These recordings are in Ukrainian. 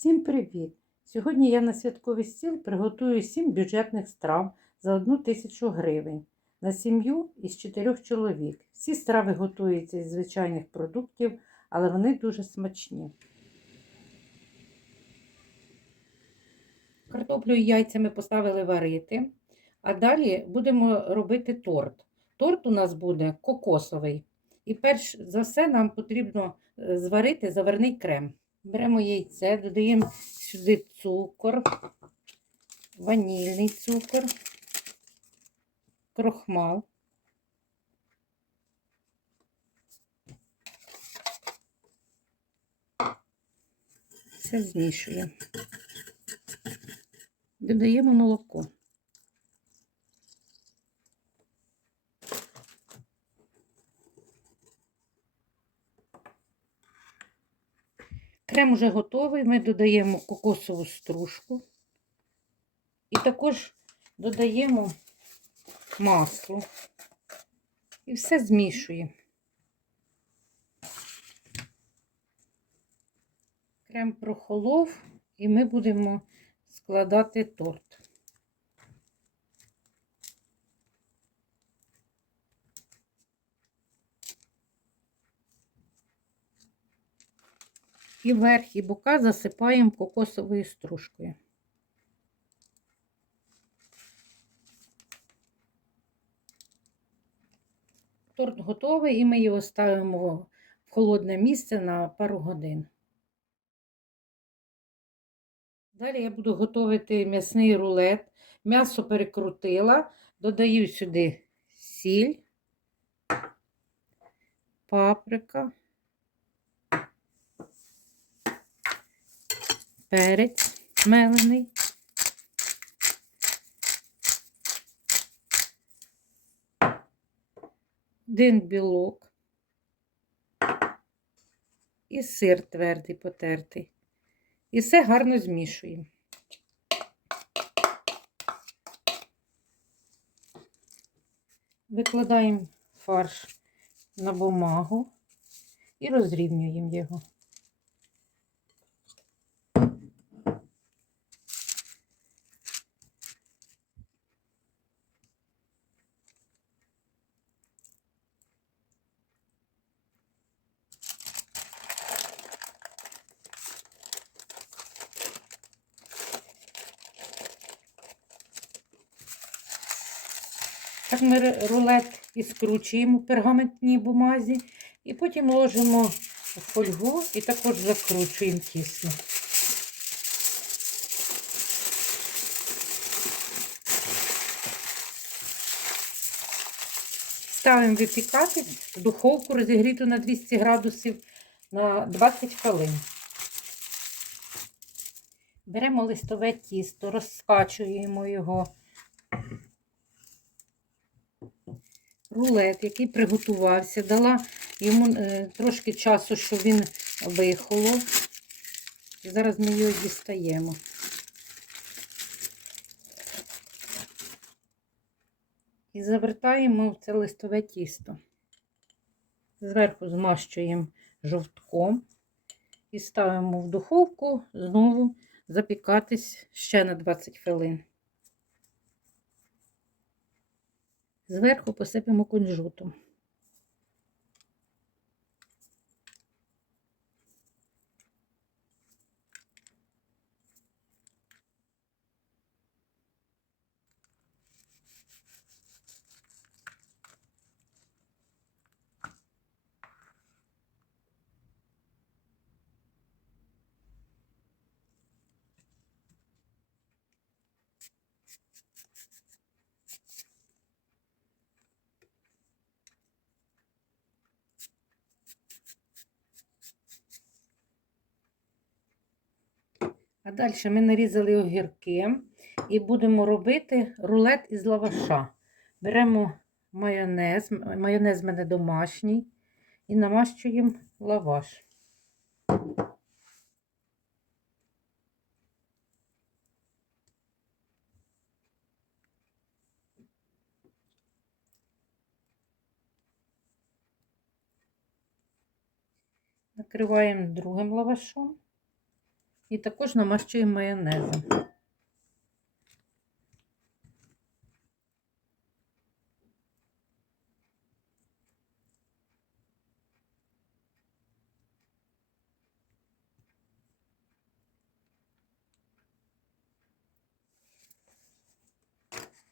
Всім привіт! Сьогодні я на святковий стіл приготую 7 бюджетних страв за 1 тисячу гривень на сім'ю із 4 чоловік. Всі страви готуються із звичайних продуктів, але вони дуже смачні. Картоплю і яйця ми поставили варити, а далі будемо робити торт. Торт у нас буде кокосовий. І перш за все нам потрібно е, зварити заварний крем. Беремо яйце, додаємо сюди цукор, ванільний цукор, крохмал. Все змішуємо. Додаємо молоко. Крем уже готовий. Ми додаємо кокосову стружку і також додаємо масло і все змішуємо. Крем прохолов, і ми будемо складати торт. І верх, і бока засипаємо кокосовою стружкою. Торт готовий, і ми його ставимо в холодне місце на пару годин. Далі я буду готувати м'ясний рулет. М'ясо перекрутила, додаю сюди сіль, паприка, перець мелений. Один білок і сир твердий потертий. І все гарно змішуємо. Викладаємо фарш на бумагу і розрівнюємо його. Ми рулет і скручуємо в пергаментній бумазі, і потім ложимо в фольгу і також закручуємо тісно. Ставимо випікати в духовку розігріту на 200 градусів на 20 хвилин. Беремо листове тісто, розкачуємо його. Рулет, який приготувався, дала йому е, трошки часу, щоб він вихолов. І зараз ми його дістаємо. І завертаємо в це листове тісто. Зверху змащуємо жовтком і ставимо в духовку знову запікатись ще на 20 хвилин. Зверху посипемо кунжутом. А далі ми нарізали огірки і будемо робити рулет із лаваша. Беремо майонез, майонез в мене домашній, і намащуємо лаваш. Накриваємо другим лавашом. І також намащуємо майонезом.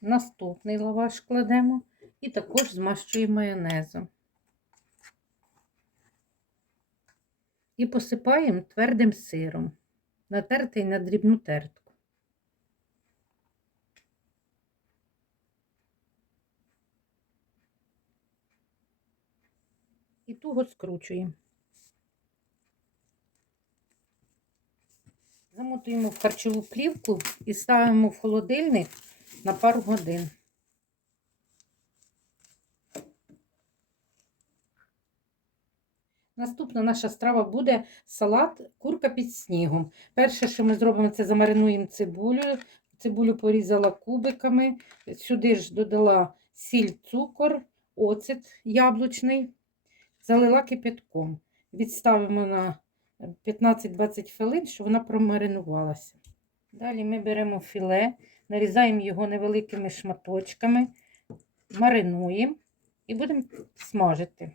Наступний лаваш кладемо і також змащуємо майонезом. І посипаємо твердим сиром, натертий на дрібну тертку. І туго скручуємо. Замотуємо в харчову плівку і ставимо в холодильник на пару годин. Наступна наша страва буде салат курка під снігом. Перше, що ми зробимо, це замаринуємо цибулю. Цибулю порізала кубиками. Сюди ж додала сіль, цукор, оцет яблучний, залила кипятком. Відставимо на 15-20 хвилин, щоб вона промаринувалася. Далі ми беремо філе, нарізаємо його невеликими шматочками, маринуємо і будемо смажити.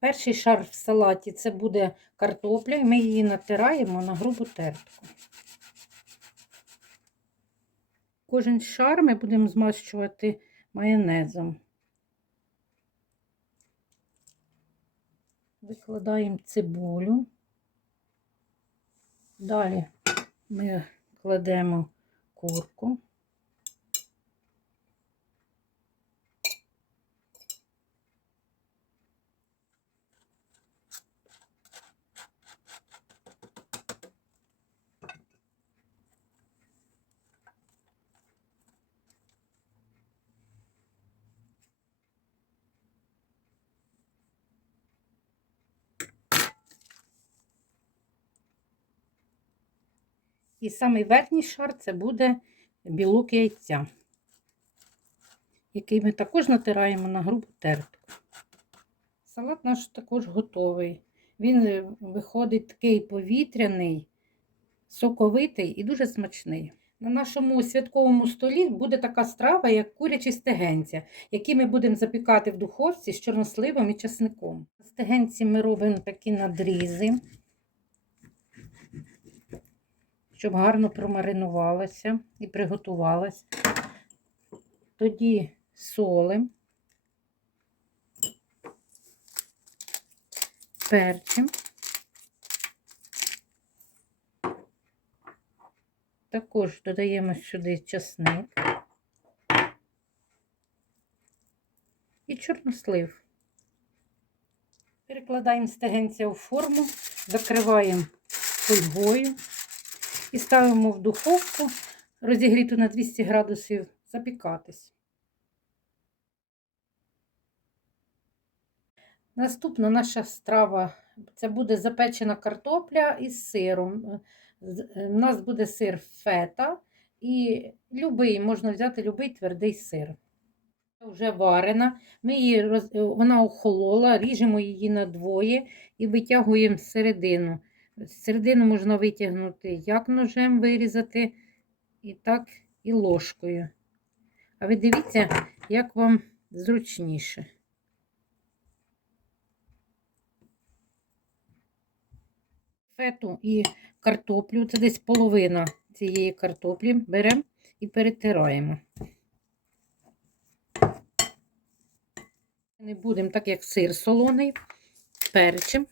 Перший шар в салаті це буде картопля, і ми її натираємо на грубу тертку. Кожен шар ми будемо змащувати майонезом. Викладаємо цибулю. Далі ми кладемо курку. І самий верхній шар це буде білок яйця, який ми також натираємо на грубу тертку. Салат наш також готовий. Він е, виходить такий повітряний, соковитий і дуже смачний. На нашому святковому столі буде така страва, як курячі стегенця, які ми будемо запікати в духовці з чорносливом і часником. Стегенці ми робимо такі надрізи щоб гарно промаринувалася і приготувалася. Тоді солим, перчим. Також додаємо сюди часник і чорнослив. Перекладаємо стегенця у форму, закриваємо фольгою і ставимо в духовку розігріту на 200 градусів запікатись. Наступна наша страва це буде запечена картопля із сиром. У нас буде сир фета і любий, можна взяти любий твердий сир. Вже варена, ми її вона охолола, ріжемо її на двоє і витягуємо середину. Середину можна витягнути як ножем вирізати, і так і ложкою. А ви дивіться, як вам зручніше. Фету і картоплю, це десь половина цієї картоплі, беремо і перетираємо. Не будемо, так як сир солоний, перчим.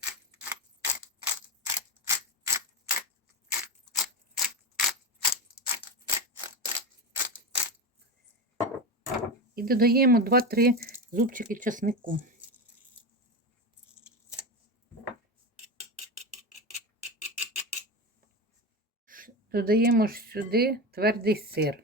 І додаємо 2-3 зубчики часнику. Додаємо сюди твердий сир.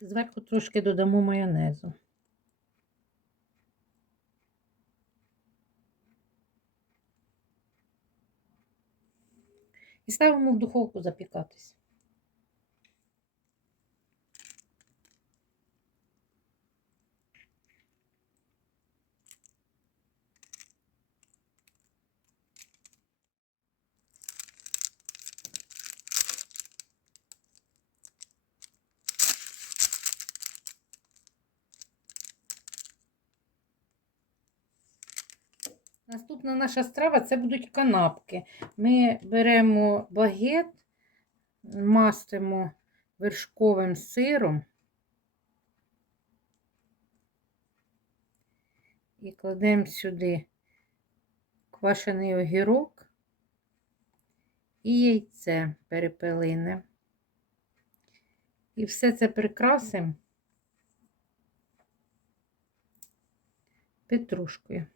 Зверху трошки додамо майонезу. І ставимо в духовку запікатись. Наступна наша страва це будуть канапки. Ми беремо багет, мастимо вершковим сиром і кладемо сюди квашений огірок і яйце перепелине. І все це прикрасимо петрушкою.